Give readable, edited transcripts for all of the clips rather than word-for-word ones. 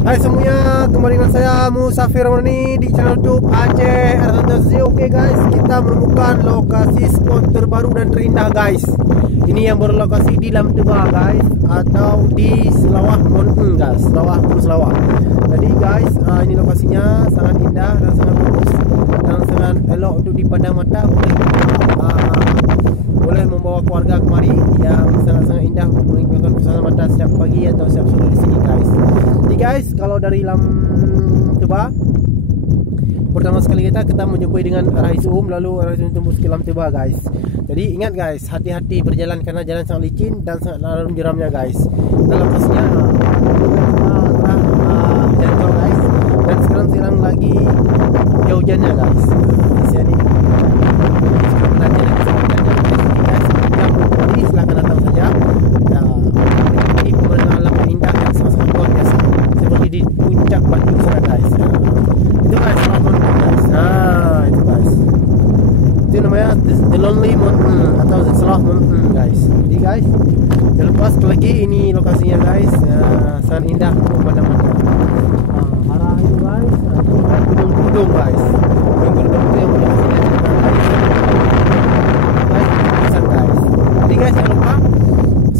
Hai semuanya, kembali dengan saya Musafir Murni di channel YouTube Aceh Artansi. Oke guys, kita menemukan lokasi spot terbaru dan terindah guys. Ini yang berlokasi di Lam Tebah guys, atau di Selawah Mountain guys, Selawah. Jadi guys, ini lokasinya sangat indah dan sangat bagus dan sangat elok untuk dipandang mata. Boleh membawa keluarga kemari yang sangat-sangat indah untuk menikmati suasana mata setiap pagi atau setiap sore di sini guys. Jadi guys, kalau dari Lam Tebah, pertama sekali kita menjumpai dengan arah Isuum, lalu arah Isuum tembus ke Lam Tebah guys. Jadi ingat guys, hati-hati berjalan karena jalan sangat licin dan sangat dalam jeramnya guys. Dalam pastinya jatuh guys, dan sekarang lagi hujannya guys. Di sini silakan datang saja. Ini pemandangan alam yang indah dan sangat luar biasa, seperti di puncak batu sana guys. Itu guys, itu guys. Itu namanya The Lonely Mountain atau The Selawah Mountain guys. Jadi guys, jangan lupa sekali lagi ini lokasinya guys, sangat indah pemandangan. Arah itu guys, gunung-gunung guys. Gunung-gunung itu yang guys, jangan lupa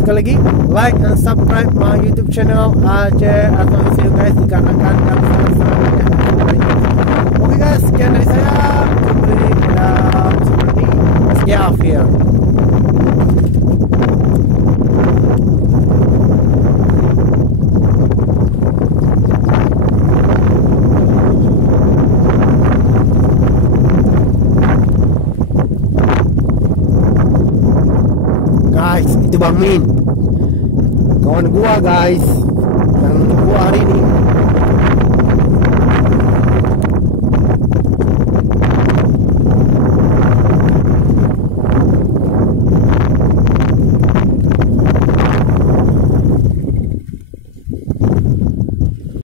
sekali lagi like and subscribe my YouTube channel Aceh Artansi guys, dikarenakan kami sangat-sangat. Oke guys, sekian dari saya. Kembali pada seperti Musafir. Guys, itu Bang Min, kawan gua guys, yang gua hari ini